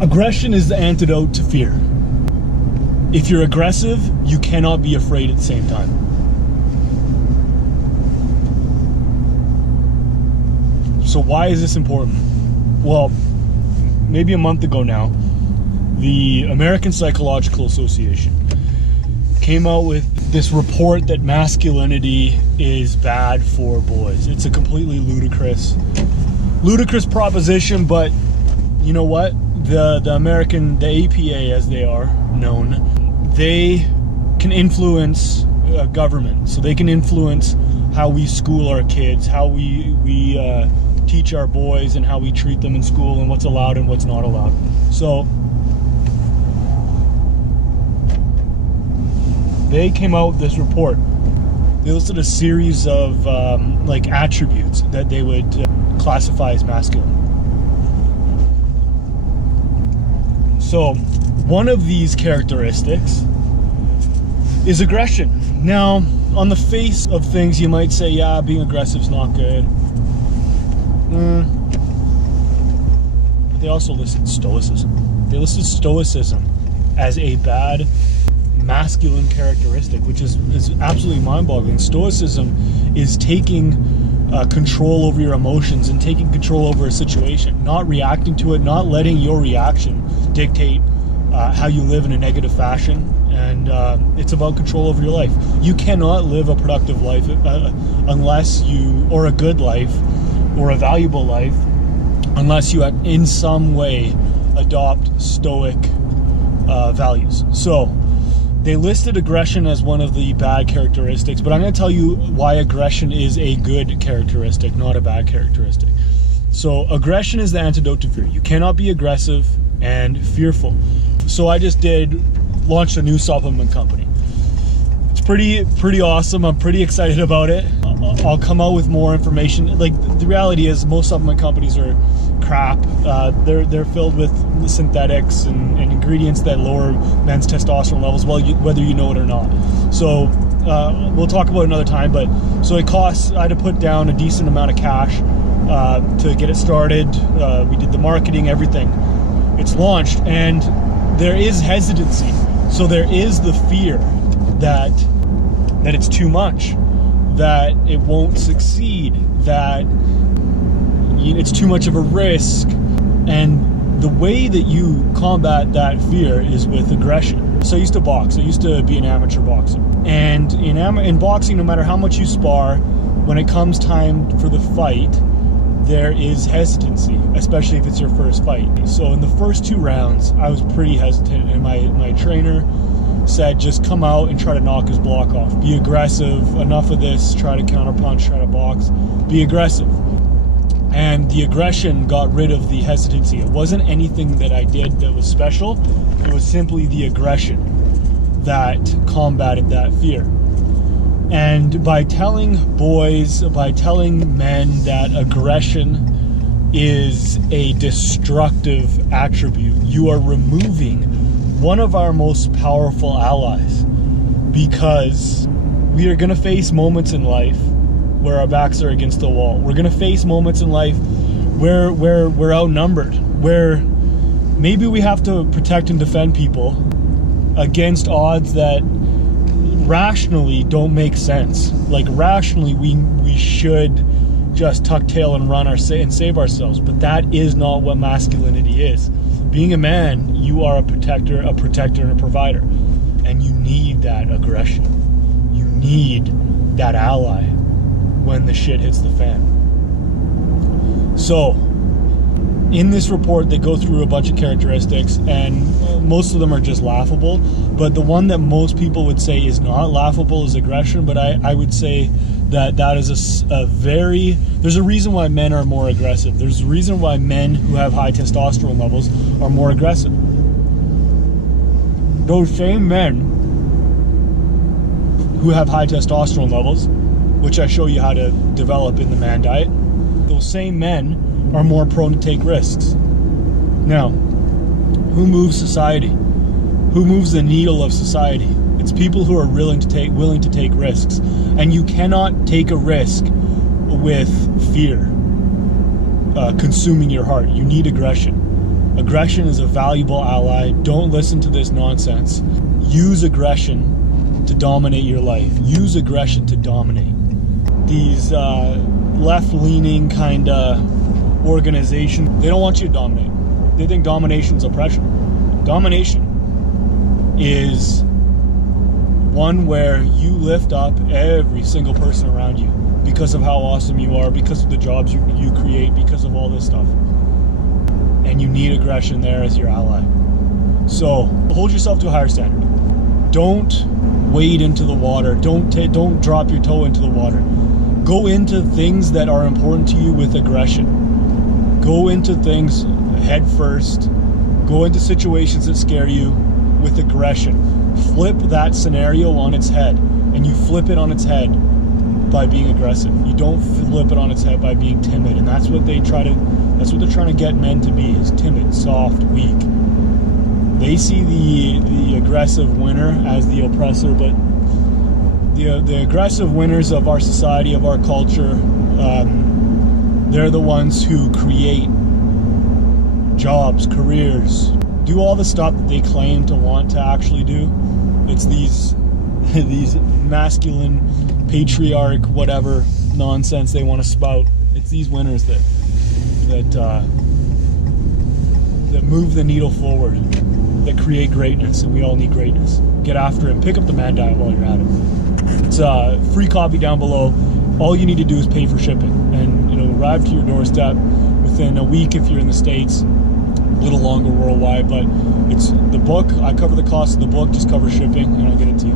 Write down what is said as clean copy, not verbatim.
Aggression is the antidote to fear. If you're aggressive, you cannot be afraid at the same time. So why is this important? Well, maybe a month ago now, the American Psychological Association came out with this report that masculinity is bad for boys. It's a completely ludicrous proposition, but you know what? The APA, as they are known, they can influence government. So they can influence how we school our kids, how we teach our boys, and how we treat them in school, and what's allowed and what's not allowed. So they came out with this report. They listed a series of attributes that they would classify as masculine. So one of these characteristics is aggression. Now, on the face of things, you might say, yeah, being aggressive is not good. But they also listed stoicism. They listed stoicism as a bad masculine characteristic, which is absolutely mind-boggling. Stoicism is taking control over your emotions and taking control over a situation, not reacting to it, not letting your reaction dictate how you live in a negative fashion. And it's about control over your life. You cannot live a productive life unless you, or a good life, or a valuable life, unless you in some way adopt stoic values. So they listed aggression as one of the bad characteristics, but I'm going to tell you why aggression is a good characteristic, not a bad characteristic. So aggression is the antidote to fear. You cannot be aggressive and fearful. So I just launched a new supplement company. It's pretty awesome. I'm pretty excited about it. I'll come out with more information. Like, the reality is most supplement companies are crap. They're filled with synthetics and ingredients that lower men's testosterone levels, whether you know it or not. So we'll talk about it another time. But so it costs, I had to put down a decent amount of cash to get it started. We did the marketing, everything. It's launched, and there is hesitancy. So there is the fear that it's too much, that it won't succeed, that it's too much of a risk. And the way that you combat that fear is with aggression. So I used to box. I used to be an amateur boxer. And in boxing, no matter how much you spar, when it comes time for the fight, there is hesitancy, especially if it's your first fight. So in the first 2 rounds, I was pretty hesitant, and my trainer said, just come out and try to knock his block off. Be aggressive. Enough of this. Try to counterpunch, try to box. Be aggressive. And the aggression got rid of the hesitancy. It wasn't anything that I did that was special. It was simply the aggression that combated that fear. And by telling men that aggression is a destructive attribute, you are removing one of our most powerful allies, because we are going to face moments in life where our backs are against the wall. We're going to face moments in life where we're outnumbered, where maybe we have to protect and defend people against odds that rationally don't make sense. Like, rationally we should just tuck tail and run and save ourselves, but that is not what masculinity is. Being a man, you are a protector and a provider, and you need that aggression. You need that ally when the shit hits the fan. So in this report, they go through a bunch of characteristics, and most of them are just laughable. But the one that most people would say is not laughable is aggression. But I would say that is there's a reason why men are more aggressive. There's a reason why men who have high testosterone levels are more aggressive. Those same men who have high testosterone levels, which I show you how to develop in the Man Diet, those same men are more prone to take risks. Now, who moves society? Who moves the needle of society? It's people who are willing to take risks. And you cannot take a risk with fear consuming your heart. You need aggression. Aggression is a valuable ally. Don't listen to this nonsense. Use aggression to dominate your life. Use aggression to dominate. These left-leaning kind of organizations, they don't want you to dominate. They think domination is oppression. Domination is one where you lift up every single person around you because of how awesome you are, because of the jobs you create, because of all this stuff. And you need aggression there as your ally. So hold yourself to a higher standard. Don't wade into the water. Don't drop your toe into the water. Go into things that are important to you with aggression. Go into things head first. Go into situations that scare you with aggression. Flip that scenario on its head, and you flip it on its head by being aggressive. You don't flip it on its head by being timid, and that's what they're trying to get men to be, is timid, soft, weak. They see the aggressive winner as the oppressor, but the aggressive winners of our society, of our culture, they're the ones who create jobs, careers, do all the stuff that they claim to want to actually do. It's these masculine, patriarch, whatever nonsense they want to spout. It's these winners that move the needle forward, that create greatness, and we all need greatness. Get after it. Pick up the Man Diet while you're at it. It's a free copy down below. All you need to do is pay for shipping, and it'll arrive to your doorstep within a week if you're in the States. A little longer worldwide, but it's the book. I cover the cost of the book, just cover shipping, and I'll get it to you.